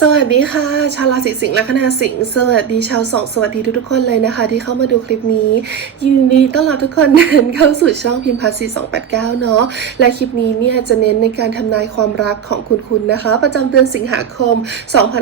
สวัสดีค่ะ ชาวราศีสิงห์และคณะสิงห์สวัสดีชาวสองสวัสดีทุกๆคนเลยนะคะ ที่เข้ามาดูคลิปนี้ ยินดีต้อนรับทุกคนเข้าสู่ช่องพิมพ์พัสสี289 เนาะและคลิปนี้เนี่ยจะเน้นในการทำนายความรักของคุณคุณนะคะ ประจำเดือนสิงหาคม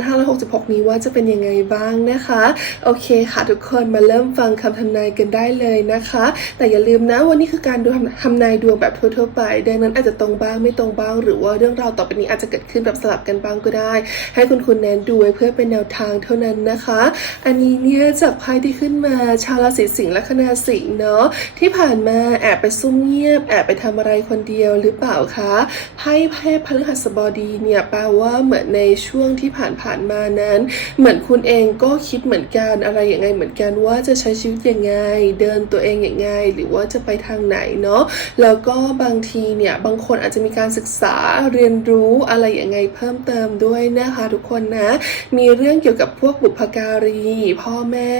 2566 นี้ว่าจะเป็นยังไงบ้างนะคะ โอเคค่ะทุกคนมาเริ่มฟังคำทำนายกันได้เลยนะคะ แต่อย่าลืมนะวันนี้คือการดูทำทำนายดวงแบบทั่วๆไป ดังนั้นอาจจะตรงบ้างไม่ตรงบ้าง หรือว่าเรื่องราวต่อไปนี้อาจจะเกิดขึ้นแบบสลับกันบ้างก็ได้ ให้คุณคุณแนนดูไว้เพื่อเป็นแนวทางเท่านั้นนะคะ อันนี้เนี่ยจากไพ่ที่ขึ้นมาชาวราศีสิงห์และคณะสิงห์เนาะที่ผ่านมาแอบไปซุ่มเงียบแอบไปทำอะไรคนเดียวหรือเปล่าคะไพ่ไพ่พฤหัสบดีเนี่ยแปลว่าเหมือนในช่วงที่ผ่านผ่านๆมานั้น เหมือนคุณเองก็คิดเหมือนกันอะไรอย่างไงเหมือนกันว่าจะใช้ชีวิตยังไง เดินตัวเองอย่างไง หรือว่าจะไปทางไหนเนาะแล้วก็บางทีเนี่ยบางคนอาจจะมีการศึกษาเรียนรู้อะไรอย่างไงเพิ่มเติมด้วยนะคะทุกคนนะ มีเรื่องเกี่ยวกับพวกบุพการี พ่อแม่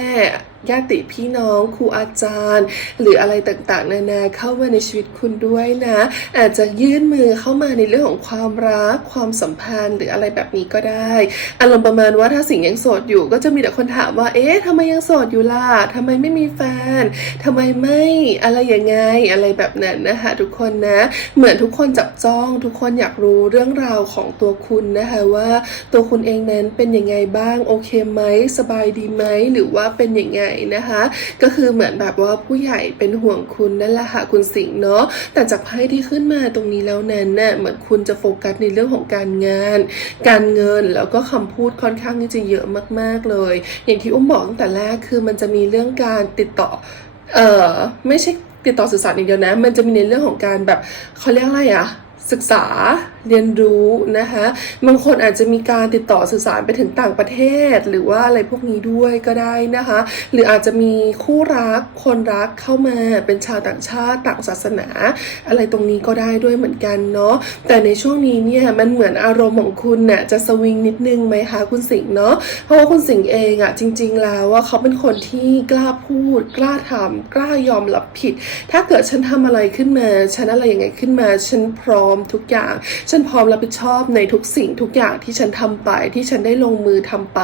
ญาติพี่น้องครูอาจารย์ หรืออะไรต่างๆ นานาเข้ามาในชีวิตคุณด้วยนะ อาจจะยื่นมือเข้ามาในเรื่องของความรักความสัมพันธ์หรืออะไรแบบนี้ก็ได้อารมณ์ประมาณว่าถ้าสิ่งยังโสดอยู่ ก็จะมีแต่คนถามว่า เอ๊ะทำไมยังโสดอยู่ล่ะทำไมไม่มีแฟนทำไมไม่อะไรยังไงอะไรแบบนั้นนะคะทุกคนนะ เหมือนทุกคนจับจ้อง ทุกคนอยากรู้เรื่องราวของตัวคุณนะคะว่า ตัวคุณเองนั้นเป็นยังไงบ้างโอเคไหมสบายดีไหมหรือว่าเป็นยังไงนะคะ ก็คือเหมือนแบบว่าผู้ใหญ่เป็นห่วงคุณนั่นแหละค่ะคุณสิงห์เนาะแต่จากไพ่ที่ขึ้นมาตรงนี้แล้วนั้นน่ะเหมือนคุณจะโฟกัสในเรื่องของการงาน การเงินแล้วก็คำพูดค่อนข้างที่จะเยอะมาก ๆเลย อย่างที่อุ้มบอกตั้งแต่แรกคือมันจะมีเรื่องการติดต่อเออไม่ใช่ติดต่อสื่อสารอย่างเดียวนะ มันจะมีในเรื่องของการแบบเขาเรียกอะไรอะ ศึกษาเรียนรู้นะคะบางคนอาจจะมีการติดต่อสื่อสารไปถึงต่างประเทศ หรือว่าอะไรพวกนี้ด้วยก็ได้นะคะ หรืออาจจะมีคู่รักคนรักเข้ามาเป็นชาวต่างชาติต่างศาสนา อะไรตรงนี้ก็ได้ด้วยเหมือนกันเนาะแต่ในช่วงนี้เนี่ยมันเหมือนอารมณ์ของคุณน่ะจะสวิงนิดนึงไหมคะคุณสิงห์เนาะเพราะว่าคุณสิงห์เองอะจริง ๆ แล้วว่าเขาเป็นคนที่กล้าพูด กล้าทำกล้ายอมรับผิด ถ้าเกิดฉันทำอะไรขึ้นมาฉันอะไรยังไงขึ้นมาฉันพร้อมทุกอย่าง ฉันพร้อมรับผิดชอบในทุกสิ่งทุกอย่างที่ฉันทำไปที่ฉันได้ลงมือทำไป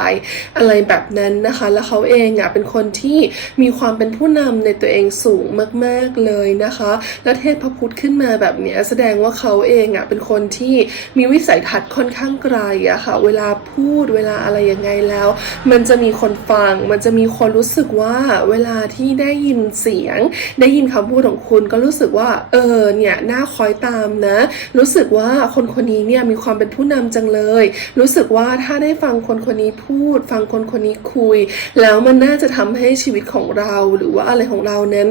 อะไรแบบนั้นนะคะ แล้วเขาเองอะเป็นคนที่มีความเป็นผู้นำในตัวเองสูงมากๆเลยนะคะ แล้วเทพพุทธขึ้นมาแบบเนี้ยแสดงว่าเขาเองอะเป็นคนที่มีวิสัยทัศน์ค่อนข้างไกลอะค่ะ เวลาพูดเวลาอะไรยังไงแล้ว มันจะมีคนฟัง มันจะมีคนรู้สึกว่าเวลาที่ได้ยินเสียง ได้ยินคำพูดของคุณก็รู้สึกว่า เออเนี่ยน่าคอยตามนะรู้สึกว่าคนคนนี้เนี่ยมีความเป็นผู้นำจังเลย รู้สึกว่าถ้าได้ฟังคนคนนี้พูด ฟังคนคนนี้คุย แล้วมันน่าจะทำให้ชีวิตของเราหรือว่าอะไรของเรานั้น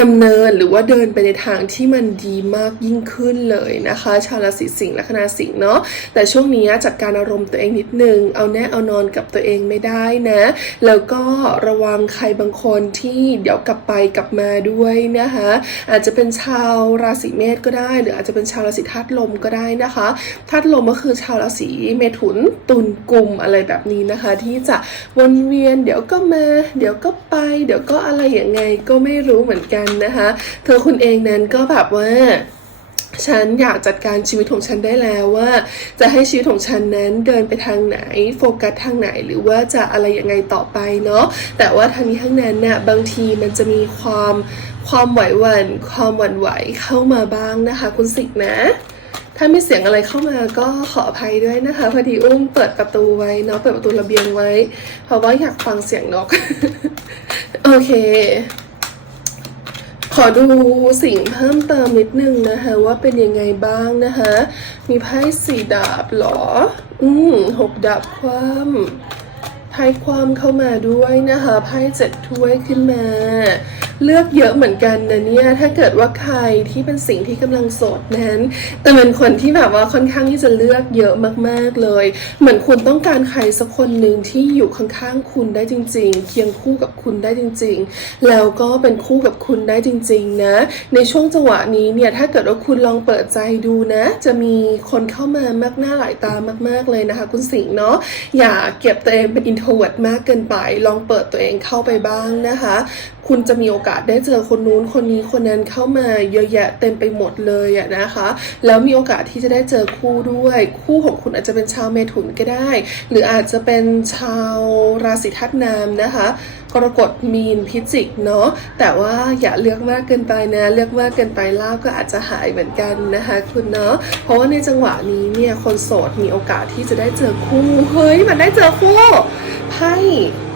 ดำเนินหรือว่าเดินไปในทางที่มันดีมากยิ่งขึ้นเลยนะคะ ชาวราศีสิงห์ละคณะสิงห์เนาะแต่ช่วงนี้จัดการอารมณ์ตัวเองนิดนึง เอาแน่เอานอนกับตัวเองไม่ได้นะ แล้วก็ระวังใครบางคนที่เดี๋ยวกลับไปกลับมาด้วยนะคะอาจจะเป็นชาวราศีเมษก็ได้ หรืออาจจะเป็นชาวราศีธาตุลมก็ได้นะคะธาตุลมก็คือชาวราศีเมถุนตุลกุมอะไรแบบนี้นะคะ ที่จะวนเวียน เดี๋ยวก็มา เดี๋ยวก็ไป เดี๋ยวก็อะไรอย่างไงก็ไม่รู้เหมือนกันนะคะ เธอคุณเองนั้นก็แบบว่า ฉันอยากจัดการชีวิตของฉันได้แล้วว่า จะให้ชีวิตของฉันนั้นเดินไปทางไหนโฟกัสทางไหน หรือว่าจะอะไรยังไงต่อไปเนาะแต่ว่าทางนี้ทั้งนั้นเนี่ยบางทีมันจะมีความความไหวหวั่นความหวั่นไหวเข้ามาบ้างนะคะ คุณสิกนะถ้ามีเสียงอะไรเข้ามาก็ขออภัยด้วยนะคะ พอดีอุ้มเปิดประตูไว้เนาะเปิดประตูระเบียงไว้ เพราะว่าอยากฟังเสียงนก โอเค ขอดูสิ่งเพิ่มเติมนิดนึงนะคะว่าเป็นยังไงบ้างนะคะ มีไพ่สี่ดาบหรอ อืมหกดาบความไพ่ความเข้ามาด้วยนะคะไพ่เจ็ดถ้วยขึ้นมา เลือกเยอะเหมือนกันนะเนี่ย ถ้าเกิดว่าใครที่เป็นสิ่งที่กำลังโสดนั้น แต่เป็นคนที่แบบว่าค่อนข้างที่จะเลือกเยอะมากๆเลย เหมือนคุณต้องการใครสักคนหนึ่งที่อยู่ข้างๆคุณได้จริง ๆ เคียงคู่กับคุณได้จริง ๆ แล้วก็เป็นคู่กับคุณได้จริง ๆ นะ ในช่วงจังหวะนี้เนี่ยถ้าเกิดว่าคุณลองเปิดใจดูนะ จะมีคนเข้ามามากหน้าหลายตามากๆเลยนะคะ คุณสิงห์เนาะอย่าเก็บตัวเองเป็นอินโทรเวิร์ดมากเกินไป ลองเปิดตัวเองเข้าไปบ้างนะคะคุณจะมีโอกาสได้เจอคนนู้นคนนี้คนนั้นเข้ามาเยอะแยะเต็มไปหมดเลยอะนะคะ แล้วมีโอกาสที่จะได้เจอคู่ด้วย คู่ของคุณอาจจะเป็นชาวเมถุนก็ได้ หรืออาจจะเป็นชาวราศีธาตุน้ำนะคะ กรกฎมีนพิจิกเนาะแต่ว่าอย่าเลือกมากเกินไปนะ เลือกมากเกินไปลาบก็อาจจะหายเหมือนกันนะคะคุณเนาะเพราะว่าในจังหวะนี้เนี่ยคนโสดมีโอกาสที่จะได้เจอคู่เฮ้ยมันได้เจอคู่ไพ่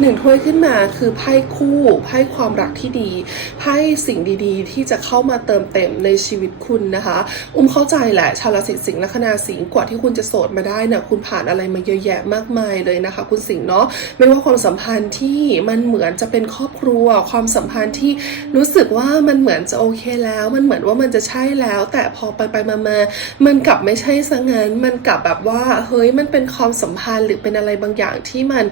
หนึ่งถ้วยขึ้นมาคือไพ่คู่ไพ่ความรักที่ดีไพ่สิ่งดีๆ ที่จะเข้ามาเติมเต็มในชีวิตคุณนะคะ อุ้มเข้าใจแหละชาวราศีสิงห์ลัคนาสิงห์กว่าที่คุณจะโสดมาได้เนี่ยคุณผ่านอะไรมาเยอะแยะมากมายเลยนะคะ คุณสิงห์เนาะไม่ว่าความสัมพันธ์ที่มันเหมือนจะเป็นครอบครัว ความสัมพันธ์ที่รู้สึกว่ามันเหมือนจะโอเคแล้ว มันเหมือนว่ามันจะใช่แล้ว แต่พอไปไปมามามันกลับไม่ใช่ซะงั้น มันกลับแบบว่าเฮ้ยมันเป็นความสัมพันธ์หรือเป็นอะไรบางอย่างที่มัน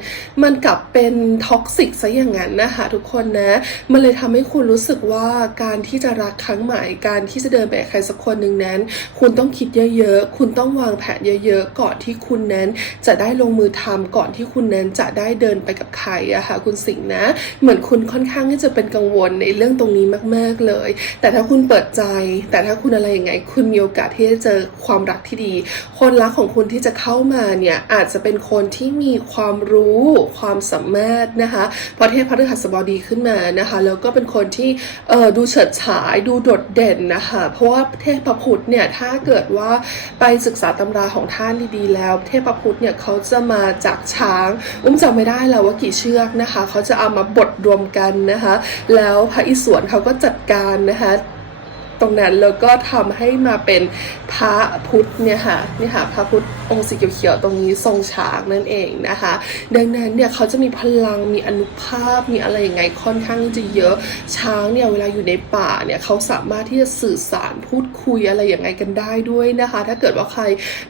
มันกลับเป็นท็อกซิกซะอย่างนั้นนะคะทุกคนนะ มันเลยทำให้คุณรู้สึกว่าการที่จะรักครั้งใหม่การที่จะเดินไปกับใครสักคนหนึ่งนั้น คุณต้องคิดเยอะๆ คุณต้องวางแผนเยอะๆ ก่อนที่คุณนั้นจะได้ลงมือทำก่อนที่คุณนั้นจะได้เดินไปกับใครอะค่ะคุณสิงห์นะเหมือนคุณค่อนข้างที่จะเป็นกังวลในเรื่องตรงนี้มาก ๆเลย แต่ถ้าคุณเปิดใจ แต่ถ้าคุณอะไรยังไง คุณมีโอกาสที่จะเจอความรักที่ดี คนรักของคุณที่จะเข้ามาเนี่ยอาจจะเป็นคนที่มีความรู้ความสามารถนะคะเพราะเทพพฤหัสบดีขึ้นมานะคะแล้วก็เป็นคนที่เออดูเฉิดฉายดูโดดเด่นนะคะเพราะว่าเทพพุทธเนี่ยถ้าเกิดว่าไปศึกษาตำราของท่านดีๆแล้ว เทพพุทธเนี่ยเขาจะมาจากช้าง อุ้มจำไม่ได้แล้วว่ากี่เชือกนะคะเขาจะเอามาบดรวมกันนะคะ แล้วพระอิศวรเขาก็จัดการนะคะ ตรงนั้นแล้วก็ทำให้มาเป็นพระพุทธเนี่ยค่ะนี่ค่ะพระพุทธองค์สีเขียวๆตรงนี้ทรงช้างนั่นเองนะคะ ดังนั้นเนี่ยเขาจะมีพลังมีอนุภาพมีอะไรยังไงค่อนข้างที่จะเยอะช้างเนี่ยเวลาอยู่ในป่าเนี่ยเขาสามารถที่จะสื่อสารพูดคุยอะไรยังไงกันได้ด้วยนะคะ ถ้าเกิดว่าใคร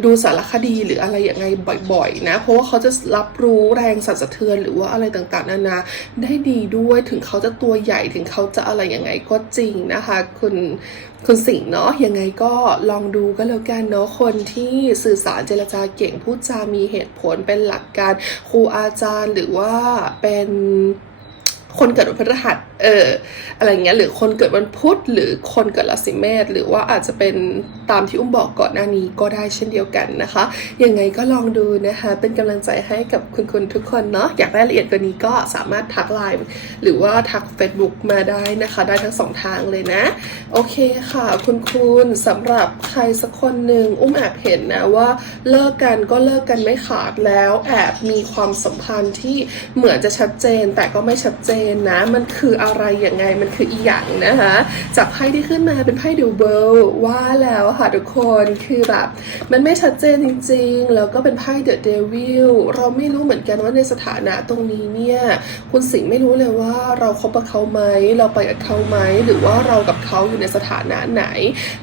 ดูสารคดีหรืออะไรอย่างไงบ่อยๆนะเพราะว่าเขาจะรับรู้แรงสั่นสะเทือนหรือว่าอะไรต่างๆนานาได้ดีด้วยถึงเขาจะตัวใหญ่ถึงเขาจะอะไรยังไงก็จริงนะคะ คุณคุณสิงห์เนาะยังไงก็ลองดูก็แล้วกันเนาะคนที่สื่อสารเจรจาเก่งพูดจามีเหตุผลเป็นหลักการครูอาจารย์หรือว่าเป็นคนเกิดวันพฤหัส เอออะไรเงี้ยหรือคนเกิดวันพุธหรือคนเกิดราศีเมษหรือว่าอาจจะเป็นตามที่อุ้มบอกก่อนหน้านี้ก็ได้เช่นเดียวกันนะคะยังไงก็ลองดูนะคะ เป็นกำลังใจให้กับคุณคุณทุกคนเนาะอยากได้รายละเอียดกว่านี้ก็สามารถทักไลน์หรือว่าทัก Facebook มาได้นะคะ ได้ทั้งสองทางเลยนะ โอเคค่ะ คุณคุณสำหรับใครสักคนหนึ่งอุ้มแอบเห็นนะว่าเลิกกันก็เลิกกันไม่ขาดแล้วแอบมีความสัมพันธ์ที่เหมือนจะชัดเจนแต่ก็ไม่ชัดเจนนะมันคืออะไรอย่างไงมันคืออีหยังนะคะ จากไพ่ที่ขึ้นมาเป็นไพ่ดูเบิลว่าแล้วค่ะทุกคนคือแบบ มันไม่ชัดเจนจริง ๆ แล้วก็เป็นไพ่เดอะเดวิลเราไม่รู้เหมือนกันว่าในสถานะตรงนี้เนี่ย คุณสิงห์ไม่รู้เลยว่าเราคบกับเขาไหมเราไปกับเขาไหมหรือว่าเรากับเขาอยู่ในสถานะไหน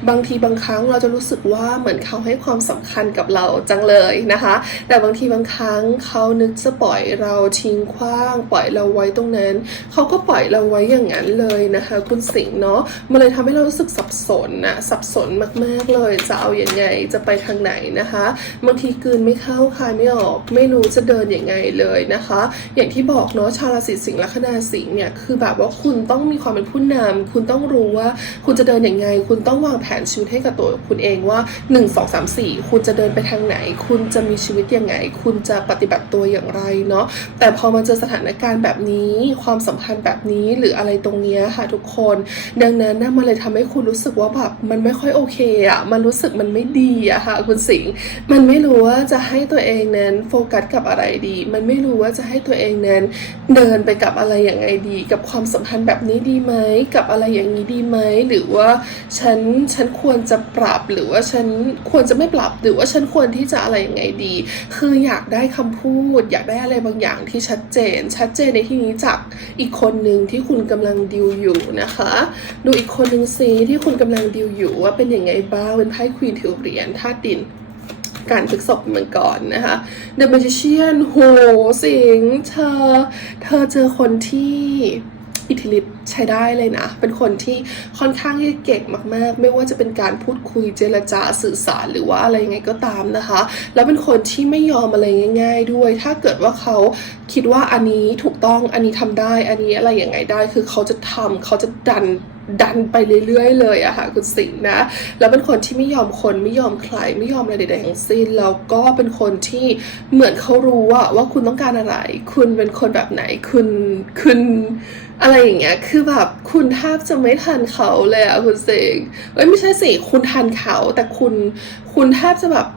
บางทีบางครั้งเราจะรู้สึกว่าเหมือนเขาให้ความสำคัญกับเราจังเลยนะคะ แต่บางทีบางครั้งเขานึกจะปล่อยเราทิ้งขว้าง ปล่อยเราไว้ตรงนั้นเขาก็ปล่อยเราไว้อย่างนั้นเลยนะคะ คุณสิงห์เนาะมันเลยทำให้เรารู้สึกสับสนนะสับสนมากๆเลย จะเอาอย่างไงจะไปทางไหนนะคะบางทีกืนไม่เข้าคายไม่ออก ไม่รู้จะเดินอย่างไงเลยนะคะ อย่างที่บอกเนาะชาวราศีสิงห์ลัคนาสิงห์เนี่ยคือแบบว่าคุณต้องมีความเป็นผู้นำคุณต้องรู้ว่าคุณจะเดินอย่างไง คุณต้องวางแผนชีวิตให้กับตัวคุณเองว่า 1 2 3 4 คุณจะเดินไปทางไหน คุณจะมีชีวิตยังไง คุณจะปฏิบัติตัวอย่างไรเนาะแต่พอมาเจอสถานการณ์แบบนี้ ความสัมพันธ์แบบนี้หรืออะไรตรงนี้ค่ะทุกคน ดังนั้นนะมันเลยทำให้คุณรู้สึกว่าแบบมันไม่ค่อยโอเคอะ่ะมันรู้สึกมันไม่ดีอะค่ะคุณสิงห์มันไม่รู้ว่าจะให้ตัวเองนั้นโฟกัสกับอะไรดี มันไม่รู้ว่าจะให้ตัวเองนั้นเดินไปกับอะไรอย่างไงดี กับความสัมพันธ์แบบนี้ดีไหมกับอะไรอย่างนี้ดีไหมหรือว่าฉันฉันควรจะปรับหรือว่าฉันควรจะไม่ปรับหรือว่าฉันควรที่จะอะไรยังไงดี คืออยากได้คำพูด อยากได้อะไรบางอย่างที่ชัดเจน ชัดเจนในที่นี้จากอีกคนหนึ่งที่คุณกำลังดิวอยู่นะคะ ดูอีกคนหนึ่งซีที่คุณกำลังดิวอยู่ว่าเป็นยังไงบ้างเป็นไพ่ควีนถือเหรียญธาตุดินการฝึกศพมังกรนะคะ The Magician โหสิงเธอ เธอเจอคนที่ อิทธิฤทธิ์ใช้ได้เลยนะ เป็นคนที่ค่อนข้างที่เก่งมากๆ ไม่ว่าจะเป็นการพูดคุยเจรจาสื่อสารหรือว่าอะไรยังไงก็ตามนะคะ แล้วเป็นคนที่ไม่ยอมอะไรง่าย ๆ ด้วย ถ้าเกิดว่าเขาคิดว่าอันนี้ถูกต้องอันนี้ทำได้ อันนี้อะไรยังไงได้ คือเขาจะทำเขาจะดันดันไปเรื่อยๆเลยอะค่ะคุณสิงห์นะ แล้วเป็นคนที่ไม่ยอมคนไม่ยอมใครไม่ยอมอะไรใดๆทั้งสิ้นแล้วก็เป็นคนที่เหมือนเขารู้อะว่าคุณต้องการอะไร คุณเป็นคนแบบไหนคุณคุณ อะไรอย่างเงี้ย คือแบบคุณแทบจะไม่ทันเขาเลยอะคุณสิงเอ้ยไม่ใช่สิ คุณทันเขา แต่คุณ คุณแทบจะแบบ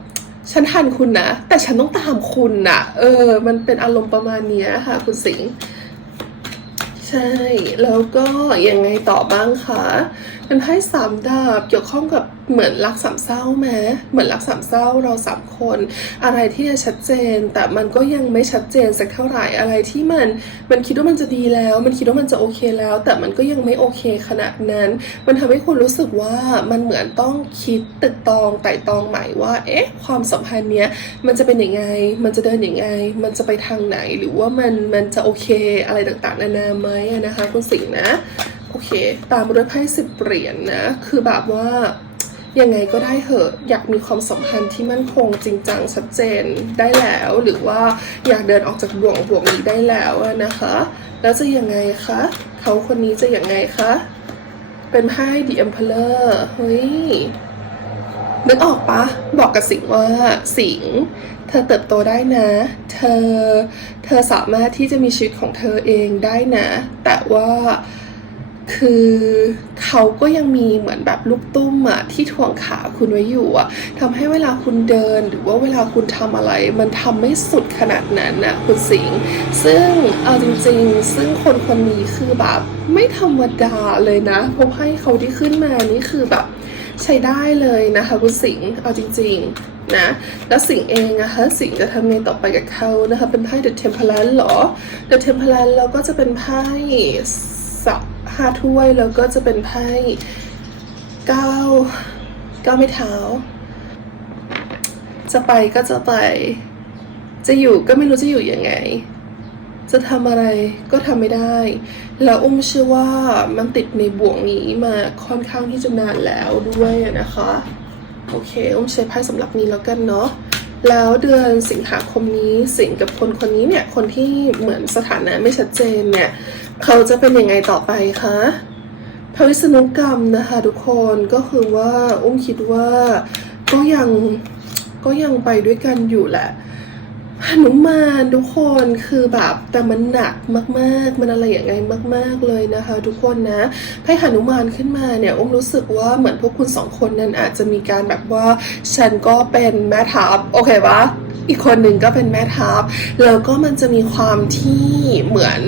ฉันทันคุณนะ แต่ฉันต้องตามคุณนะเออ มันเป็นอารมณ์ประมาณเนี้ยค่ะ คุณสิง ใช่ แล้วก็ยังไงต่อบ้างคะเป็นไพ่สามดาบเกี่ยวข้องกับเหมือนรักสามเศร้าไหมเหมือนรักสามเศร้าเราสามคน อะไรที่จะชัดเจน แต่มันก็ยังไม่ชัดเจนสักเท่าไหร่อะไรที่มันมันคิดว่ามันจะดีแล้ว มันคิดว่ามันจะโอเคแล้ว แต่มันก็ยังไม่โอเคขนาดนั้น มันทำให้คุณรู้สึกว่ามันเหมือนต้องคิดตึกตองไต่ตองใหม่ว่า เอ๊ะ ความสัมพันธ์เนี้ยมันจะเป็นยังไง มันจะเดินยังไง มันจะไปทางไหนหรือว่ามันมันจะโอเคอะไรต่างๆนานาไหมนะคะคุณสิงห์นะ โอเค ตามด้วยไพ่สิบเหรียญนะ คือแบบว่ายังไงก็ได้เหอะ อยากมีความสัมพันธ์ที่มั่นคงจริงจังชัดเจนได้แล้ว หรือว่าอยากเดินออกจากบ่วงบ่วงนี้ได้แล้วนะคะ แล้วจะยังไงคะ เขาคนนี้จะยังไงคะ เป็นไพ่ The Emperor เฮ้ยนึกออกปะบอกกับสิงว่าสิงเธอเติบโตได้นะ เธอ เธอสามารถที่จะมีชีวิตของเธอเองได้นะ แต่ว่า คือเขาก็ยังมีเหมือนแบบลูกตุ้มอะที่ถ่วงขาคุณไว้อยู่อะทำให้เวลาคุณเดินหรือว่าเวลาคุณทำอะไร มันทำไม่สุดขนาดนั้นนะคุณสิงห์ซึ่งเอาจริงๆ ซึ่งคนคนนี้คือแบบไม่ธรรมดาเลยนะพราะให้เขาที่ขึ้นมานี่คือแบบใช้ได้เลยนะคะคุณสิงห์เอาจริงๆนะแล้วสิงห์เองอะคะสิงห์จะทำไงต่อไปกับเขานะคะเป็นไพ่ The Temperance เหรอ The Temperance แล้วก็จะเป็นไพ่ส ห้าถ้วยแล้วก็จะเป็นไพ่เก้าเก้าไม้เท้า จะไปก็จะไป จะอยู่ก็ไม่รู้จะอยู่ยังไง จะทำอะไรก็ทำไม่ได้ แล้วอุ้มเชื่อว่ามันติดในบ่วงนี้มาค่อนข้างที่จะนานแล้วด้วยนะคะ โอเค อุ้มใช้ไพ่สำหรับนี้แล้วกันเนาะ แล้วเดือนสิงหาคมนี้สิงกับคนคนนี้เนี่ยคนที่เหมือนสถานะไม่ชัดเจนเนี่ยเขาจะเป็นยังไงต่อไปคะพระวิษณุกรรมนะคะทุกคนก็คือว่าอุ้มคิดว่าก็ยังก็ยังไปด้วยกันอยู่แหละ หนุมานทุกคนคือแบบแต่มันหนักมากๆ มันอะไรอย่างไงมาก ๆเลยนะคะ ทุกคนนะไพ่หนุมานขึ้นมาเนี่ยอุ้มรู้สึกว่าเหมือนพวกคุณสองคนนั้นอาจจะมีการแบบว่าฉันก็เป็นแม่ทัพโอเคปะอีกคนหนึ่งก็เป็นแม่ทัพแล้วก็มันจะมีความที่เหมือน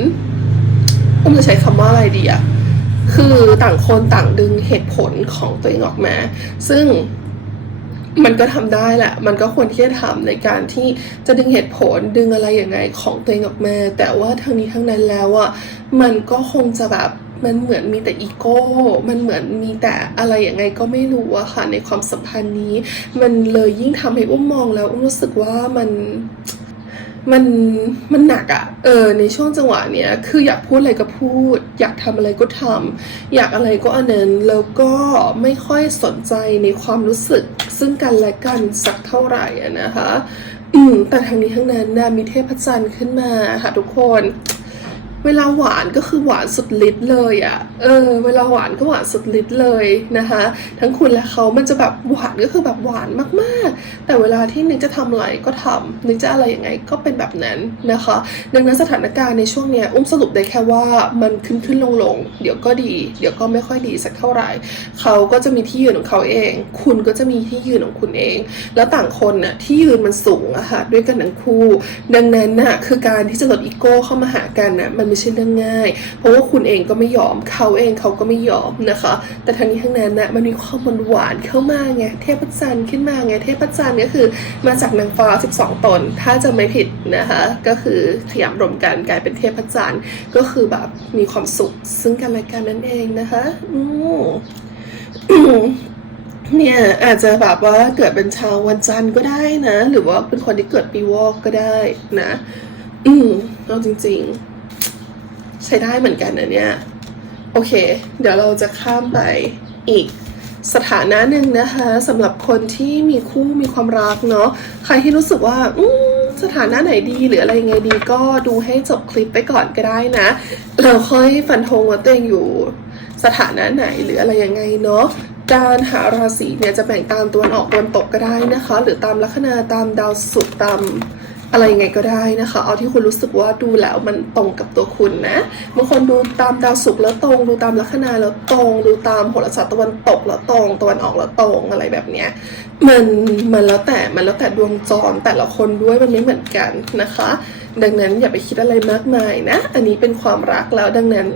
อุ้มจะใช้คำว่าอะไรดีอะคือต่างคนต่างดึงเหตุผลของตัวเองออกมา ซึ่ง มันก็ทำได้แหละ มันก็ควรที่จะทำในการที่จะดึงเหตุผลดึงอะไรอย่างไงของตัวเองออกมา แต่ว่าทั้งนี้ทั้งนั้นแล้วอะมันก็คงจะแบบมันเหมือนมีแต่อีโก้ มันเหมือนมีแต่อะไรอย่างไงก็ไม่รู้อะค่ะในความสัมพันธ์นี้ มันเลยยิ่งทำให้อุ้มมองแล้วอุ้มรู้สึกว่ามัน มันมันหนักอะเออในช่วงจังหวะเนี้ยคืออยากพูดอะไรก็พูด อยากทำอะไรก็ทำอยากอะไรก็อันนั้นแล้วก็ไม่ค่อยสนใจในความรู้สึก ซึ่งกันและกันสักเท่าไหร่นะคะแต่ทางนี้ทั้งนั้นนะมีเทพจันทร์ขึ้นมาค่ะทุกคน เวลาหวานก็คือหวานสุดฤทธิ์เลยอะ่ะ เออ เวลาหวานก็หวานสุดฤทธิ์เลยนะคะ ทั้งคุณและเขามันจะแบบหวานก็คือแบบหวานมากๆ แต่เวลาที่นึกจะทำอะไรก็ทำนึกจะอะไรยังไงก็เป็นแบบนั้นนะคะ ดังนั้นสถานการณ์ในช่วงเนี้ยอุ้มสรุปได้แค่ว่ามันขึ้นขึ้นลงลงๆเดี๋ยวก็ดี เดี๋ยวก็ไม่ค่อยดีสักเท่าไหร่ เขาก็จะมีที่ยืนของเขาเอง คุณก็จะมีที่ยืนของคุณเอง แล้วต่างคนน่ะที่ยืนมันสูงอะค่ะด้วยกันทั้งคู่ ดังนั้นน่ะคือการที่จะลดอีโก้เข้ามาหากันน่ะมันไม่ใช่เรื่องง่าย เพราะว่าคุณเองก็ไม่ยอมเขาเองเขาก็ไม่ยอมนะคะ แต่ทั้งนี้ทั้งนั้นน่ะมันมีความหวานหวานเข้ามาไงเทพจันทร์ขึ้นมาไงเทพจันทร์ก็คือมาจากนางฟ้า 12 ตน ถ้าจะไม่ผิดนะคะก็คือขยำรวมกันกลายเป็นเทพจันทร์ก็คือแบบมีความสุขซึ่งกันและกันนั่นเองนะคะอืมเนี่ยอาจจะแบบว่าเกิดเป็นชาววันจันทร์ก็ได้นะ หรือว่าเป็นคนที่เกิดปีวอกก็ได้นะ อืมเอาจริง ๆ ใช้ได้เหมือนกันนะเนี่ย โอเค เดี๋ยวเราจะข้ามไปอีกสถานะหนึ่งนะคะสำหรับคนที่มีคู่มีความรักเนาะใครที่รู้สึกว่าสถานะไหนดีหรืออะไรยังไงดีก็ดูให้จบคลิปไปก่อนก็ได้นะ เราค่อยฟันธงว่าตัวเองอยู่สถานะไหนหรืออะไรยังไงเนาะการหาราศีเนี่ยจะแบ่งตามตะวันออกตะวันตกก็ได้นะคะ หรือตามลัคนาตามดาวศุกร์ตาม อะไรยังไงก็ได้นะคะ เอาที่คุณรู้สึกว่าดูแล้วมันตรงกับตัวคุณนะบางคนดูตามดาวศุกร์แล้วตรง ดูตามลัคนาแล้วตรง ดูตามโหราศาสตร์ตะวันตกแล้วตรงตะวันออกแล้วตรงอะไรแบบเนี้ยมันมันแล้วแต่มันแล้วแต่ดวงจรแต่ละคนด้วยมันไม่เหมือนกันนะคะ ดังนั้นอย่าไปคิดอะไรมากมายนะ อันนี้เป็นความรักแล้วดังนั้น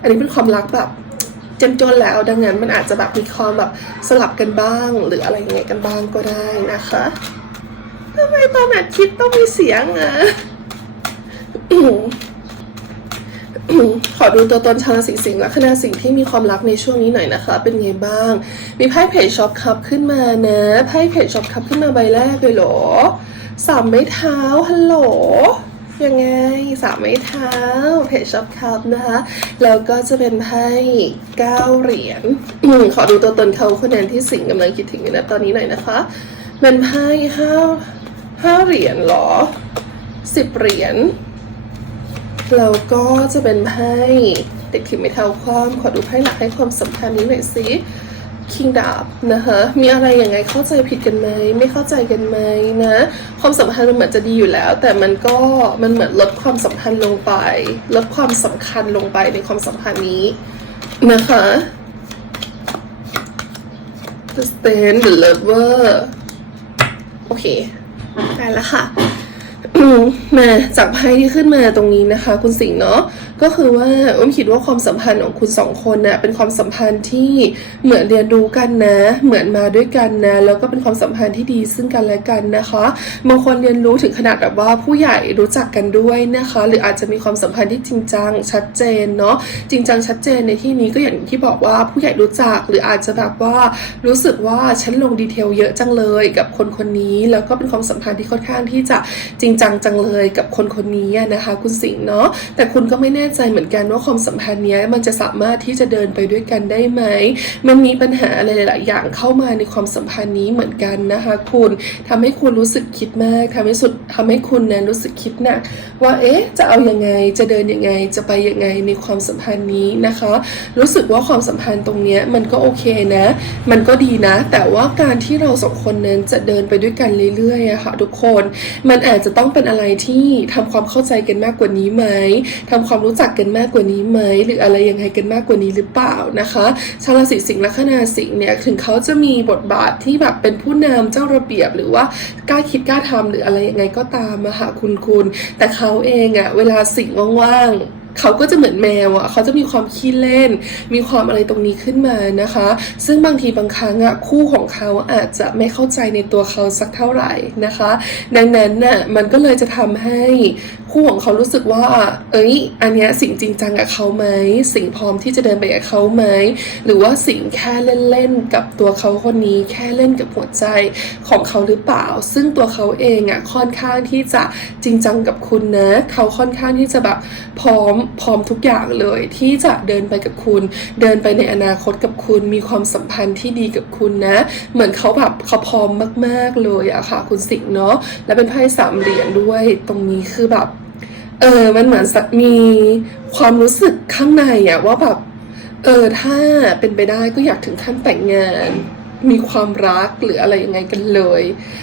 อันนี้เป็นความรักแบบจมจนแล้วดังนั้นมันอาจจะแบบมีความแบบสลับกันบ้าง หรืออะไรยังไงกันบ้างก็ได้นะคะ ทำไมตอนอัดคลิปต้องมีเสียงอะขอดูตัวตนชาวราศีสิงห์และคณะสิ่งที่มีความรักในช่วงนี้หน่อยนะคะ เป็นไงบ้าง มีไพ่เพจช็อปคัพขึ้นมานะไพ่เพจช็อปคัพขึ้นมาใบแรกเลยเหรอสามไม้เท้าฮัลโหลยังไงสามไม้เท้าเพจช็อปคัพนะคะ แล้วก็จะเป็นไพ่เก้าเหรียญขอดูตัวตนเขาคนนั้นที่สิงห์กำลังคิดถึงอยู่นะตอนนี้หน่อยนะคะเป็นไพ่ห้า ห้าเหรียญเหรอสิบเหรียญแล้วก็จะเป็นไพ่เด็กถือไม่เท่าความ ขอดูไพ่หลักให้ความสำคัญนี้หน่อยสิคิงดาบนะคะมีอะไรยังไงเข้าใจผิดกันไหมไม่เข้าใจกันไหมนะความสัมพันธ์มันเหมือนจะดีอยู่แล้ว แต่มันก็มันเหมือนลดความสัมพันธ์ลงไป ลดความสำคัญลงไปในความสัมพันธ์นี้นะคะ The Stand The Lover โอเค ได้แล้วค่ะอืมมาจากไพ่ที่ขึ้นมาตรงนี้นะคะ คุณสิงห์เนาะ ก็คือว่าอ้มคิดว่าความสัมพันธ์ของคุณสองคนนะ่ะเป็นความสัมพันธ์ที่เหมือนเรียนรู้กันนะ เหมือนมาด้วยกันนะ แล้วก็เป็นความสัมพันธ์ที่ดีซึ่งกันและกันนะคะบางคนเรียนรู้ถึงขนาดแบบว่าผู้ใหญ่รู้จักกันด้วยนะคะ หรืออาจจะมีความสัมพันธ์ที่จริงจังชัดเจนเนาะจริงจังชัดเจนในที่นี้ก็อย่างที่บอกว่าผู้ใหญ่รู้จัก หรืออาจจะแบบว่ารู้สึกว่าฉันลงดีเทลเยอะจังเลยกับคนคนนี้ แล้วก็เป็นความสัมพันธ์ที่ค่อนข้างที่จะจริงจังจังเลยกับคนคนนี้นะคะ คุณสิงห์เนาะแต่คุณก็ไม่แน่ใจเหมือนกันว่าความสัมพันธ์เนี้ยมันจะสามารถที่จะเดินไปด้วยกันได้ไหม มันมีปัญหาอะไรหลาย ๆ อย่างเข้ามาในความสัมพันธ์นี้เหมือนกันนะคะ คุณทำให้คุณรู้สึกคิดมากทำให้สุดทำให้คุณนะรู้สึกคิดหนักว่าเอ๊ะจะเอายังไงจะเดินยังไงจะไปยังไงในความสัมพันธ์นี้นะคะ รู้สึกว่าความสัมพันธ์ตรงเนี้ยมันก็โอเคนะ มันก็ดีนะ แต่ว่าการที่เราสองคนนั้นจะเดินไปด้วยกันเรื่อยๆอะค่ะทุกคน มันอาจจะต้องเป็นอะไรที่ทำความเข้าใจกันมากกว่านี้ไหมทำความรู้จักกันมากกว่านี้ไหมหรืออะไรยังไงกันมากกว่านี้หรือเปล่านะคะชาวราศีสิงห์ลัคนาสิงห์เนี่ยถึงเขาจะมีบทบาทที่แบบเป็นผู้นำเจ้าระเบียบ หรือว่ากล้าคิดกล้าทำหรืออะไรยังไงก็ตามอะค่ะคุณคุณ แต่เขาเองอะเวลาสิงห์ว่างๆเขาก็จะเหมือนแมวอะ เขาจะมีความขี้เล่น มีความอะไรตรงนี้ขึ้นมานะคะ ซึ่งบางทีบางครั้งอะคู่ของเขาอาจจะไม่เข้าใจในตัวเขาสักเท่าไหร่นะคะ ดังนั้นน่ะมันก็เลยจะทำให้คู่ของเขารู้สึกว่า เอ้ย อันเนี้ยสิ่งจริงจังกับเขาไหม สิ่งพร้อมที่จะเดินไปกับเขาไหม หรือว่าสิ่งแค่เล่นๆกับตัวเขาคนนี้แค่เล่นกับหัวใจของเขาหรือเปล่า ซึ่งตัวเขาเองอะค่อนข้างที่จะจริงจังกับคุณนะ เขาค่อนข้างที่จะแบบพร้อมพร้อมทุกอย่างเลย ที่จะเดินไปกับคุณ เดินไปในอนาคตกับคุณ มีความสัมพันธ์ที่ดีกับคุณนะ เหมือนเขาแบบเขาพร้อมมาก ๆเลยอะค่ะ คุณสิงเนาะ และเป็นไพ่สามเหรียญด้วย ตรงนี้คือแบบ เออ มันเหมือนมีความรู้สึกข้างในอะว่าแบบ เออ ถ้าเป็นไปได้ก็อยากถึงขั้นแต่งงาน มีความรักหรืออะไรยังไงกันเลย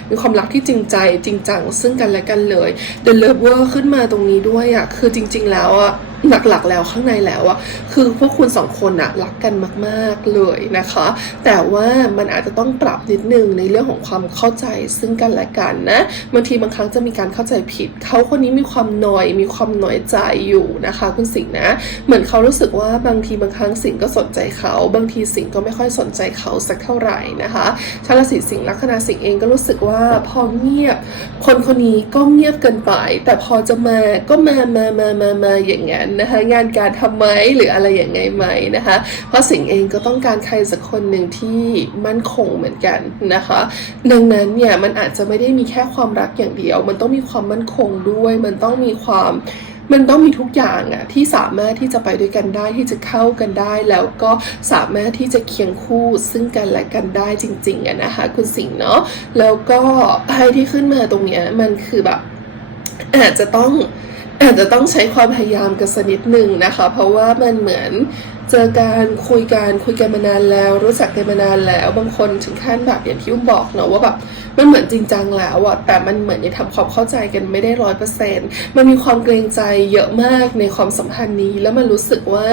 มีความรักที่จริงใจจริงจังซึ่งกันและกันเลย The Lover ขึ้นมาตรงนี้ด้วยอะคือจริง ๆ แล้วอะ หลักๆ แล้วข้างในแล้วอะคือพวกคุณสองคนอะรักกันมากๆเลยนะคะ แต่ว่ามันอาจจะต้องปรับนิดนึงในเรื่องของความเข้าใจซึ่งกันและกันนะบางทีบางครั้งจะมีการเข้าใจผิด เขาคนนี้มีความหน่อยมีความหน่อยใจอยู่นะคะ คุณสิงห์นะ เหมือนเขารู้สึกว่าบางทีบางครั้งสิงห์ก็สนใจเขา บางทีสิงห์ก็ไม่ค่อยสนใจเขาสักเท่าไหร่นะคะชาวราศีสิงห์ลัคนาสิงห์เองก็รู้สึกว่าพอเงียบ คนคนนี้ก็เงียบเกินไป แต่พอจะมาก็มามามามามาอย่างนั้นนะคะงานการทำไหมหรืออะไรอย่างไงไหมนะคะ เพราะสิงเองก็ต้องการใครสักคนหนึ่งที่มั่นคงเหมือนกันนะคะ ดังนั้นเนี่ยมันอาจจะไม่ได้มีแค่ความรักอย่างเดียว มันต้องมีความมั่นคงด้วย มันต้องมีความมันต้องมีทุกอย่างอะที่สามารถที่จะไปด้วยกันได้ที่จะเข้ากันได้ แล้วก็สามารถที่จะเคียงคู่ซึ่งกันและกันได้จริงๆอะนะคะ คุณสิงเนาะแล้วก็ไพ่ที่ขึ้นมาตรงเนี้ยมันคือแบบอาจจะต้อง อาจจะต้องใช้ความพยายามกันสักนิดหนึ่งนะคะ เพราะว่ามันเหมือนเจอการคุยกันคุยกันมานานแล้ว รู้จักกันมานานแล้ว บางคนถึงขั้นแบบอย่างที่อุ้มบอกเนาะว่าแบบมันเหมือนจริงจังแล้วอะแต่มันเหมือนยังทำความเข้าใจกันไม่ได้ร้อยเปอร์เซ็นต์มันมีความเกรงใจเยอะมากในความสัมพันธ์นี้ แล้วมันรู้สึกว่า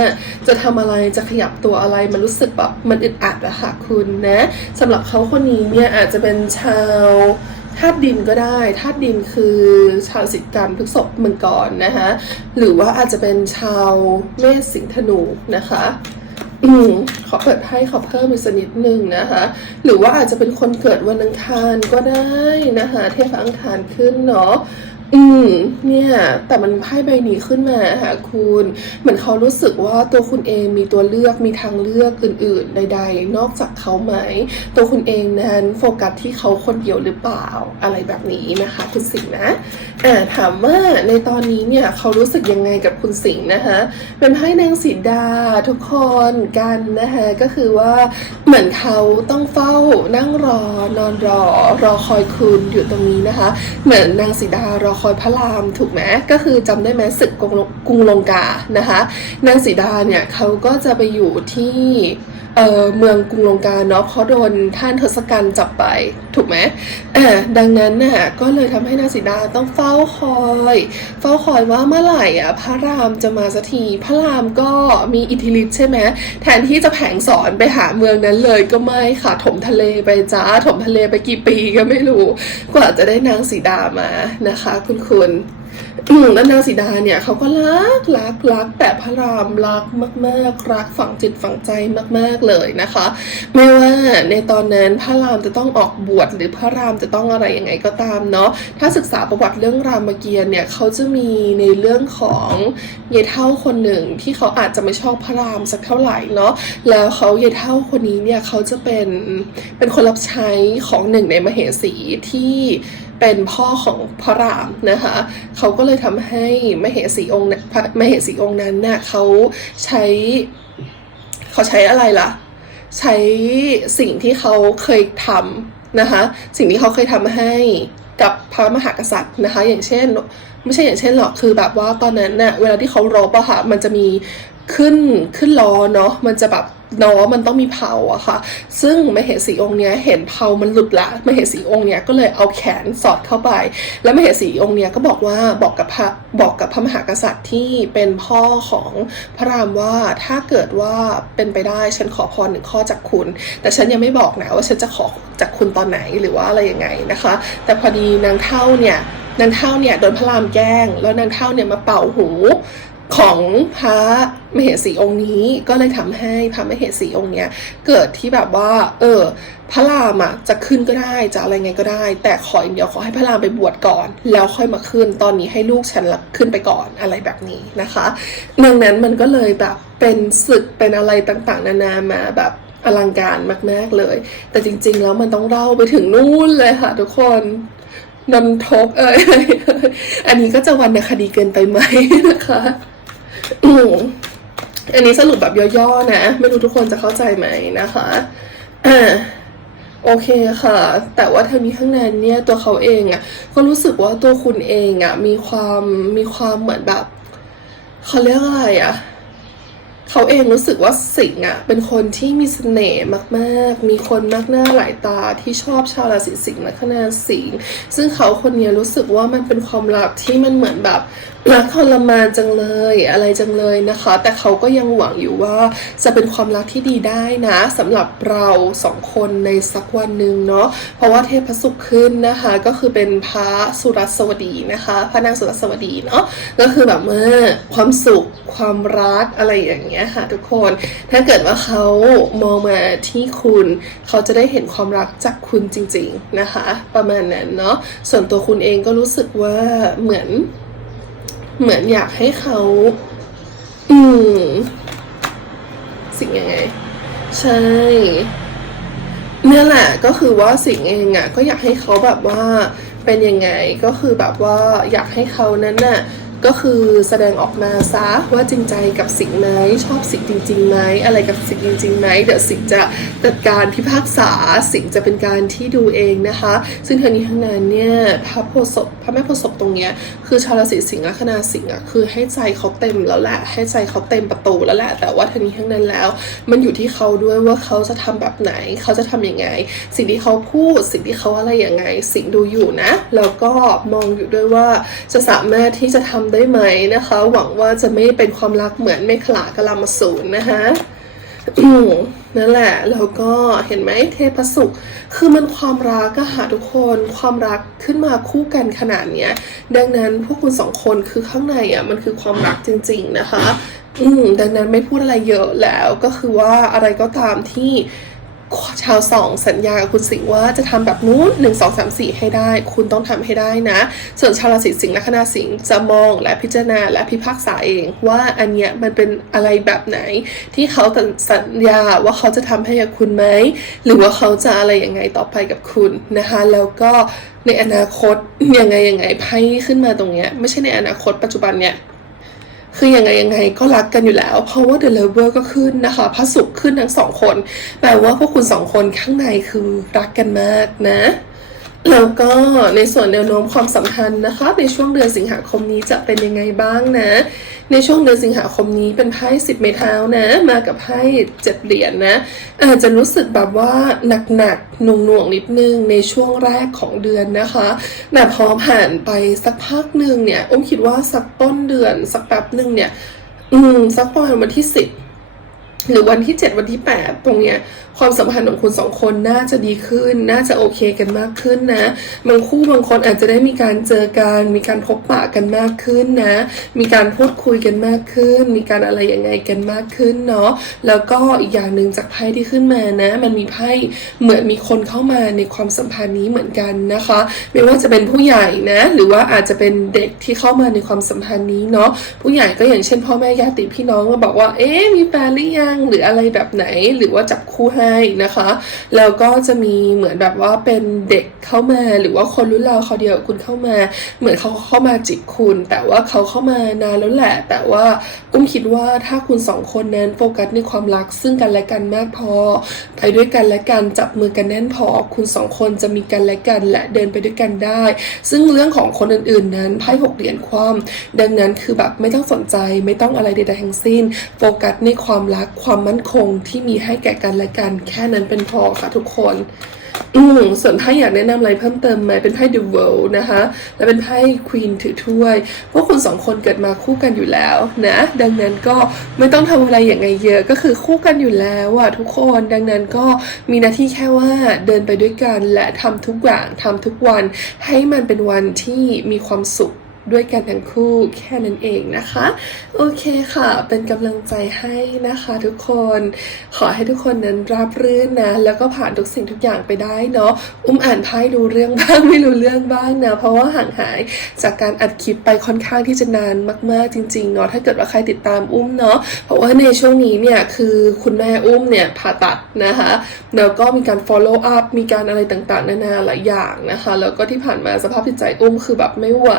จะทำอะไรจะขยับตัวอะไร มันรู้สึกแบบมันอึดอัดอะค่ะคุณนะสำหรับเขาคนนี้เนี่ยอาจจะเป็นชาว ธาตุดินก็ได้ธาตุดินคือชาวสิทธิ์กันพฤษภมังกรนะคะหรือว่าอาจจะเป็นชาวเมษสิงห์ธนูนะคะอืมขอเปิดให้ขอเพิ่มอีกสักนิดหนึ่งนะคะ หรือว่าอาจจะเป็นคนเกิดวันอังคารก็ได้นะคะเทพอังคารขึ้นเนาะ อืม เนี่ย แต่มันไพ่ใบนี้ขึ้นมาค่ะคุณ เหมือนเขารู้สึกว่าตัวคุณเองมีตัวเลือกมีทางเลือกอื่น ๆ ใด ๆ นอกจากเขาไหม ตัวคุณเองนั้นโฟกัสที่เขาคนเดียวหรือเปล่าอะไรแบบนี้นะคะคุณสิงห์นะอ่าถามว่าในตอนนี้เนี่ยเขารู้สึกยังไงกับคุณสิงห์นะคะ เป็นไพ่นางสีดาทุกคนกันนะคะก็คือว่าเหมือนเขาต้องเฝ้านั่งรอนอนรอรอคอยคุณอยู่ตรงนี้นะคะ เหมือนนางสีดารอคอยพระรามถูกไหมก็คือจำได้ไหมศึกกรุงลงกรุงลงกานะคะนางสีดาเนี่ยเขาก็จะไปอยู่ที่ เออเมืองกรุงลงกาเนาะเพราะโดนท่านทศกัณฐ์จับไปถูกไหมอ่าดังนั้นน่ะก็เลยทำให้นางสีดาต้องเฝ้าคอย เฝ้าคอยว่าเมื่อไหร่อะพระรามจะมาสักทีพระรามก็มีอิทธิฤทธิ์ใช่ไหมแทนที่จะแผงสอนไปหาเมืองนั้นเลยก็ไม่ค่ะถมทะเลไปจ้าถมทะเลไปกี่ปีก็ไม่รู้ กว่าจะได้นางสีดามานะคะ คุณคุณ แล้วนางสีดาเนี่ยเขาก็รักรักรักแต่พระรามรักมากๆ รักฝังจิตฝังใจมากๆเลยนะคะ ไม่ว่าในตอนนั้นพระรามจะต้องออกบวชหรือพระรามจะต้องอะไรยังไงก็ตามเนาะถ้าศึกษาประวัติเรื่องรามเกียรติ์เนี่ยเขาจะมีในเรื่องของเยเท่าคนหนึ่งที่เขาอาจจะไม่ชอบพระรามสักเท่าไหร่เนาะแล้วเขาเยเท่าคนนี้เนี่ยเขาจะเป็นเป็นคนรับใช้ของหนึ่งในมเหสีที่ เป็นพ่อของพระรามนะคะเขาก็เลยทำให้มเหสีองค์น่ะพระมเหสีองค์นั้นน่ะเขาใช้เขาใช้อะไรล่ะ ใช้สิ่งที่เขาเคยทำนะคะสิ่งที่เขาเคยทำให้กับพระมหากษัตริย์นะคะ อย่างเช่น ไม่ใช่อย่างเช่นหรอกคือแบบว่าตอนนั้นน่ะเวลาที่เขารบอะค่ะมันจะมีขึ้นขึ้นล้อเนาะมันจะแบบ ล้อมันต้องมีเผาอะค่ะ ซึ่งมเหสีองค์เนี้ยเห็นเผามันหลุดละมเหสีองค์เนี้ยก็เลยเอาแขนสอดเข้าไป แล้วมเหสีองค์เนี้ยก็บอกว่าบอกกับพระบอกกับพระมหากษัตริย์ที่เป็นพ่อของพระรามว่าถ้าเกิดว่าเป็นไปได้ฉันขอพรหนึ่งข้อจากคุณ แต่ฉันยังไม่บอกนะว่าฉันจะขอจากคุณตอนไหนหรือว่าอะไรยังไงนะคะ แต่พอดีนางเท่าเนี่ยนางเท่าเนี่ยโดนพระรามแกล้ง แล้วนางเท่าเนี่ยมาเป่าหู ของพระมเหสีองค์นี้ก็เลยทำให้พระมเหสีองค์เนี้ยเกิดที่แบบว่า เออ พระรามอะจะขึ้นก็ได้จะอะไรไงก็ได้ แต่ขออย่างเดียวขอให้พระรามไปบวชก่อน แล้วค่อยมาขึ้นตอนนี้ให้ลูกฉันละขึ้นไปก่อนอะไรแบบนี้นะคะดังนั้นมันก็เลยแบบเป็นศึกเป็นอะไรต่างๆ นานามาแบบอลังการมาก ๆเลย แต่จริง ๆ แล้วมันต้องเล่าไปถึงนู่นเลยค่ะ ทุกคนนนทกเอยอันนี้ก็จะวรรณคดีเกินไปไหมนะคะ อันนี้สรุปแบบย่อๆนะ ไม่รู้ทุกคนจะเข้าใจไหมนะคะอ่าโอเคค่ะ แต่ว่าทั้งนี้ข้างนั้นเนี่ยตัวเขาเองอะ่ะ ก็รู้สึกว่าตัวคุณเองอะ่ะ มีความมีความเหมือนแบบเขาเรียกอะไรอะ่ะ เขาเองรู้สึกว่าสิงห์อะเป็นคนที่มีเสน่ห์มากๆ มีคนมากหน้าหลายตาที่ชอบชาวราศีสิงห์และคณะสิงห์ซึ่งเขาคนนี้รู้สึกว่ามันเป็นความรักที่มันเหมือนแบบรักทรมานจังเลยอะไรจังเลยนะคะ แต่เขาก็ยังหวังอยู่ว่าจะเป็นความรักที่ดีได้นะสำหรับเราสองคนในสักวันหนึ่งเนาะเพราะว่าเทพสุขขึ้นนะคะ ก็คือเป็นพระสุรัสวดีนะคะพระนางสุรัสวดีเนาะก็คือแบบเมื่อความสุขความรักอะไรอย่างเงี้ยค่ะทุกคน ถ้าเกิดว่าเขามองมาที่คุณ เขาจะได้เห็นความรักจากคุณจริง ๆนะคะ ประมาณนั้นเนาะ ส่วนตัวคุณเองก็รู้สึกว่าเหมือน เหมือนอยากให้เขา อืม สิ่งยังไง ใช่เนี่ยแหละก็คือว่าสิ่งเองอะก็อยากให้เขาแบบว่าเป็นยังไงก็คือแบบว่าอยากให้เขานั้นน่ะ ก็คือแสดงออกมาซะว่าจริงใจกับสิ่งไหนชอบสิ่งจริงๆไหมอะไรกับสิ่งจริงๆไหมเดี๋ยวสิ่งจะจัดการพิพากษาสิ่งจะเป็นการที่ดูเองนะคะ ซึ่งทั้งนี้ทั้งนั้นเนี่ยพระโพสพระแม่โพธิ์ศพตรงเนี้ยคือชาวราศีสิงห์ลัคนาสิงห์อะคือให้ใจเขาเต็มแล้วแหละให้ใจเขาเต็มประตูแล้วแหละ แต่ว่าทั้งนี้ทั้งนั้นแล้ว มันอยู่ที่เขาด้วยว่าเขาจะทำแบบไหน เขาจะทำยังไง สิ่งที่เขาพูดสิ่งที่เขาอะไรยังไง สิ่งดูอยู่นะ แล้วก็มองอยู่ด้วยว่าจะสามารถที่จะทำได้ไหมนะคะ หวังว่าจะไม่เป็นความรักเหมือนเมขลากะลามาสูนนะคะ นั่นแหละ แล้วก็เห็นไหมเทพสุข คือมันความรักก็หาทุกคนความรักขึ้นมาคู่กันขนาดเนี้ย ดังนั้นพวกคุณสองคนคือข้างในอะมันคือความรักจริง ๆ นะคะ อืมดังนั้นไม่พูดอะไรเยอะแล้วก็คือว่าอะไรก็ตามที่ ชาวสองสัญญากับคุณสิงห์ว่าจะทำแบบนู้นหนึ่งสองสามสี่ให้ได้ คุณต้องทำให้ได้นะ ส่วนชาวราศีสิงห์และคณะสิงห์จะมองและพิจารณาและพิพากษาเอง ว่าอันเนี้ยมันเป็นอะไรแบบไหน ที่เขาสัญญาว่าเขาจะทำให้กับคุณไหมหรือว่าเขาจะอะไรยังไงต่อไปกับคุณนะคะ แล้วก็ในอนาคตยังไงยังไงไพ่ขึ้นมาตรงเนี้ยไม่ใช่ในอนาคตปัจจุบันเนี่ย คือยังไงยังไงก็รักกันอยู่แล้ว เพราะว่า The Lover ก็ขึ้นนะคะพระศุกร์ขึ้นทั้งสองคน แปลว่าพวกคุณสองคนข้างในคือรักกันมากนะ แล้วก็ในส่วนแนวโน้มความสัมพันธ์นะคะ ในช่วงเดือนสิงหาคมนี้จะเป็นยังไงบ้างนะ ในช่วงเดือนสิงหาคมนี้เป็นไพ่สิบเมท้านะ มากับไพ่เจ็ดเหรียญนะอาจจะรู้สึกแบบว่าหนักๆหน่วงๆนิดนึงในช่วงแรกของเดือนนะคะแต่พอผ่านไปสักพักหนึ่งเนี่ยอุ้มคิดว่าสักต้นเดือนสักแป๊บหนึ่งเนี่ย อืมสักประมาณวันที่สิบ หรือวันที่ 7 วันที่ 8 ตรงเนี้ยความสัมพันธ์ของคุณสองคนน่าจะดีขึ้น น่าจะโอเคกันมากขึ้นนะบางคู่บางคนอาจจะได้มีการเจอกันมีการพบปะกันมากขึ้นนะ มีการพูดคุยกันมากขึ้น มีการอะไรยังไงกันมากขึ้นเนาะแล้วก็อีกอย่างหนึ่งจากไพ่ที่ขึ้นมานะ มันมีไพ่เหมือนมีคนเข้ามาในความสัมพันธ์นี้เหมือนกันนะคะ ไม่ว่าจะเป็นผู้ใหญ่นะ หรือว่าอาจจะเป็นเด็กที่เข้ามาในความสัมพันธ์นี้เนาะผู้ใหญ่ก็อย่างเช่น พ่อแม่ญาติพี่น้องมาบอกว่าเอ๊ะมีแฟนหรือยังหรืออะไรแบบไหน หรือว่าจับคู่ให้นะคะ แล้วก็จะมีเหมือนแบบว่าเป็นเด็กเข้ามา หรือว่าคนรุ่นราวเขาเดียวคุณเข้ามา เหมือนเขาเข้ามาจีบคุณ แต่ว่าเขาเข้ามานานแล้วแหละ แต่ว่าอุ้มคิดว่าถ้าคุณสองคนนั้นโฟกัสในความรักซึ่งกันและกันมากพอ ไปด้วยกันและกันจับมือกันแน่นพอ คุณสองคนจะมีกันและกันและเดินไปด้วยกันได้ ซึ่งเรื่องของคนอื่นๆ นั้นไพ่หกเหรียญความดังนั้นคือแบบไม่ต้องสนใจไม่ต้องอะไรใดๆทั้งสิ้น โฟกัสในความรักความมั่นคงที่มีให้แก่กันและกัน แค่นั้นเป็นพอค่ะทุกคนอืมส่วนไพ่อยากแนะนำอะไรเพิ่มเติมไหมเป็นไพ่ The World นะคะ และเป็นไพ่ Queen ถือถ้วย พวกคุณสองคนเกิดมาคู่กันอยู่แล้วนะ ดังนั้นก็ไม่ต้องทำอะไรอย่างไงเยอะ ก็คือคู่กันอยู่แล้วอะทุกคน ดังนั้นก็มีหน้าที่แค่ว่าเดินไปด้วยกันและทำทุกอย่างทำทุกวัน ให้มันเป็นวันที่มีความสุข ด้วยกันทั้งคู่แค่นั้นเองนะคะ โอเคค่ะ เป็นกำลังใจให้นะคะทุกคน ขอให้ทุกคนนั้นราบรื่นนะ แล้วก็ผ่านทุกสิ่งทุกอย่างไปได้เนาะอุ้มอ่านไพ่ดูเรื่องบ้างไม่รู้เรื่องบ้างนะเพราะว่าห่างหายจากการอัดคลิปไปค่อนข้างที่จะนานมากๆจริงๆเนาะถ้าเกิดว่าใครติดตามอุ้มเนาะเพราะว่าในช่วงนี้เนี่ยคือคุณแม่อุ้มเนี่ยผ่าตัดนะคะแล้วก็มีการ follow up มีการอะไรต่างๆ นานาหลายอย่างนะคะ แล้วก็ที่ผ่านมาสภาพจิตใจอุ้มคือแบบไม่ไหว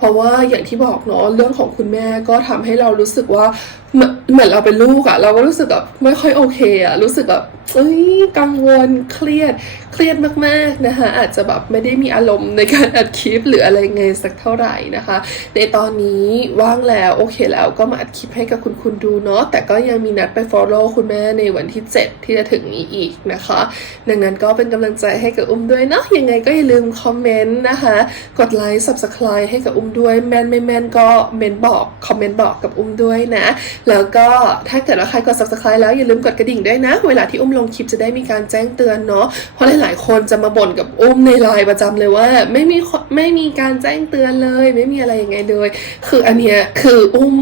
เพราะว่าอย่างที่บอกเนาะเรื่องของคุณแม่ก็ทำให้เรารู้สึกว่า เหมือนเหมือนเราเป็นลูกอะเราก็รู้สึกแบบไม่ค่อยโอเคอะรู้สึกแบบเอ้ยกังวลเครียดเครียดมากๆนะคะอาจจะแบบไม่ได้มีอารมณ์ในการอัดคลิปหรืออะไรไงยสักเท่าไหร่นะคะ ในตอนนี้ว่างแล้วโอเคแล้วก็มาอัดคลิปให้กับคุณคุณดูเนาะแต่ก็ยังมีนัดไป follow คุณแม่ในวันที่ 7 ที่จะถึงนี้อีกนะคะ ดังนั้นก็เป็นกำลังใจให้กับอุ้มด้วยเนาะยังไงก็อย่าลืมคอมเมนต์นะคะ กดไลค์ subscribe ให้กับอุ้มด้วยแมนไม่แมนก็เมนบอกคอมเมนต์บอกกับอุ้มด้วยนะแล้วก็ถ้าเกิดว่าใครกด subscribe แล้วอย่าลืมกดกระดิ่งด้วยนะ เวลาที่อุ้มลงคลิปจะได้มีการแจ้งเตือนเนาะเพราะหลายๆ คนจะมาบ่นกับอุ้มในไลน์ประจำเลยว่า ไม่มีไม่มีการแจ้งเตือนเลย ไม่มีอะไรยังไงเลย คืออันเนี้ยคืออุ้ม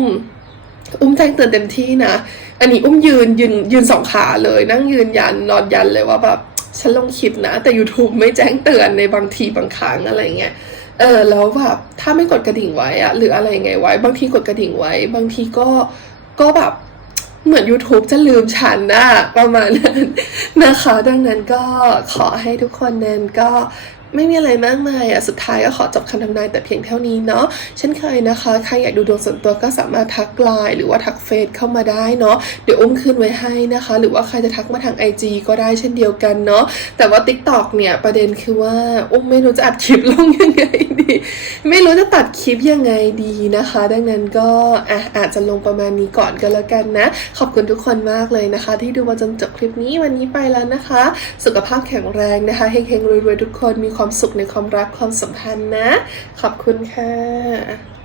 อุ้มแจ้งเตือนเต็มที่นะ อันนี้อุ้มยืนยืนยืนสองขาเลย นั่งยืนยันนอนยันเลยว่าแบบฉันลงคิดนะ แต่ YouTube ไม่แจ้งเตือนในบางทีบางครั้งอะไรเงี้ยเออแล้วแบบถ้าไม่กดกระดิ่งไว้อะหรืออะไรยังไงไว้ บางทีกดกระดิ่งไว้ บางทีก็ ก็แบบเหมือน YouTube จะลืมฉันนะประมาณนั้นนะคะ ดังนั้นก็ขอให้ทุกคนนั้นก็ ไม่มีอะไรมากมายอะ สุดท้ายก็ขอจบคำทำนายแต่เพียงเท่านี้เนาะ เช่นเคยนะคะ ใครอยากดูดวงส่วนตัวก็สามารถทักไลน์หรือว่าทักเฟซเข้ามาได้เนาะ เดี๋ยวอุ้มขึ้นไว้ให้นะคะ หรือว่าใครจะทักมาทาง IG ก็ได้เช่นเดียวกันเนาะ แต่ว่า TikTok เนี่ยประเด็นคือว่าอุ้มไม่รู้จะอัดคลิปลงยังไงดี ไม่รู้จะตัดคลิปยังไงดีนะคะ ดังนั้นก็อะอาจจะลงประมาณนี้ก่อนก็แล้วกันนะ ขอบคุณทุกคนมากเลยนะคะ ที่ดูมาจนจบคลิปนี้วันนี้ไปแล้วนะคะ สุขภาพแข็งแรงนะคะเฮงๆรวยๆทุกคนมีความสุขในความรักความสัมพันธ์นะ ขอบคุณค่ะ